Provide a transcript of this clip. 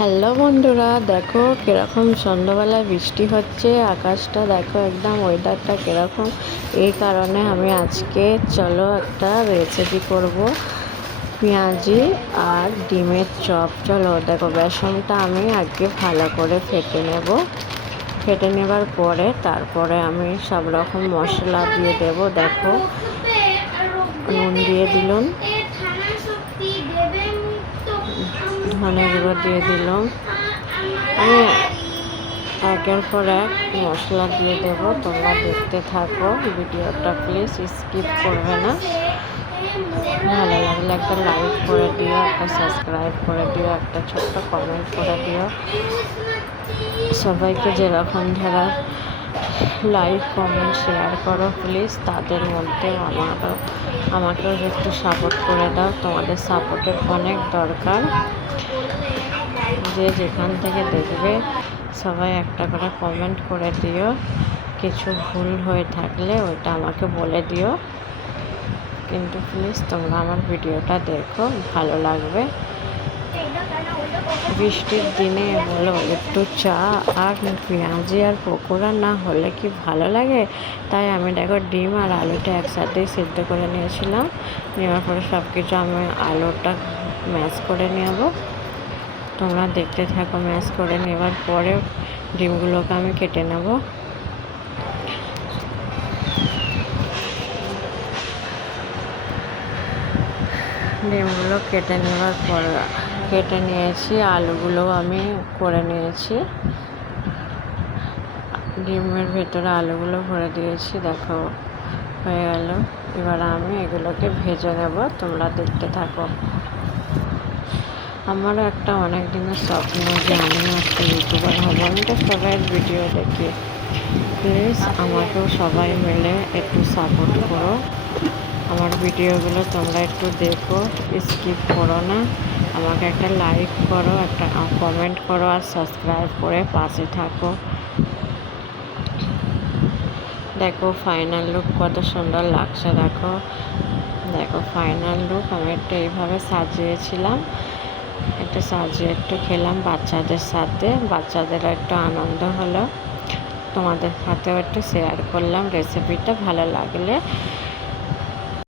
Hello বন্ধুরা, দেখো কিরকম সন্ধ্যাবেলায় বৃষ্টি হচ্ছে। আকাশটা দেখো, একদম ওয়েদারটা কিরকম। এই কারণে আমি আজকে চলো একটা রেসিপি করব, পেঁয়াজি আর ডিমের চপ। চলো দেখো, বেসনটা আমি আগে ভালো করে ফেটে নেব। ফেটে নেবার পরে তারপরে আমি সব রকম মশলা দিয়ে দেব। দেখো, নুন দিয়ে দিলাম, ধনে গুঁড়ো দিয়ে দিলাম। আমি একের পর এক মশলা দিয়ে দেব। তোমরা দেখতে থাকো ভিডিওটা, প্লিজ স্কিপ করবে না। ভালো লাগলে একটা লাইক করে দিও, একটা সাবস্ক্রাইব করে দিও, একটা ছোট্ট কমেন্ট করে দিও। সবাইকে যেরকম যারা লাইক কমেন্ট শেয়ার করো প্লিজ, তাদের মধ্যে আমাকেও একটু সাপোর্ট করে দাও। তোমাদের সাপোর্টের অনেক দরকার। যে যেখান থেকে দেখবে সবাই একটা করে কমেন্ট করে দিও। কিছু ভুল হয়ে থাকলে ওইটা আমাকে বলে দিও, কিন্তু প্লিজ তোমরা আমার ভিডিওটা দেখো, ভালো লাগবে। বৃষ্টির দিনে বলো, একটু চা আর পেঁয়াজি আর পকোড়া না হলে কি ভালো লাগে। তাই আমি দেখো ডিম আর আলুটা একসাথেই সিদ্ধ করে নিয়েছিলাম। নেওয়ার পরে সব কিছু আমি আলুটা ম্যাশ করে নেব। তোমরা দেখতে থাকো। ম্যাশ করে নেবার পরে ডিমগুলোকে আমি কেটে নেব। ডিমগুলো কেটে নেবার পর কেটে নিয়েছি, আলুগুলো আমি করে নিয়েছি। ডিমের ভেতরে আলুগুলো ভরে দিয়েছি। দেখো হয়ে গেল। এবার আমি এগুলোকে ভেজে নেব। তোমরা দেখতে থাকো। আমারও একটা অনেক দিনের স্বপ্ন যে আমিও একটা ইউটিউবার হবো। আমি তো সবাইয়ের ভিডিও দেখি। প্লিজ আমাকেও সবাই মিলে একটু সাপোর্ট করো। আমার ভিডিওগুলো তোমরা একটু দেখো, স্কিপ করো না। আমাকে একটা লাইক করো, একটা কমেন্ট করো আর সাবস্ক্রাইব করে পাশে থাকো। দেখো ফাইনাল লুক কত সুন্দর লাগছে। দেখো দেখো ফাইনাল লুক। আমি একটু এইভাবে সাজিয়েছিলাম, একটু সাজিয়ে একটু খেলাম বাচ্চাদের সাথে। বাচ্চাদেরও একটু আনন্দ হলো। তোমাদের সাথেও একটু শেয়ার করলাম রেসিপিটা। ভালো লাগলে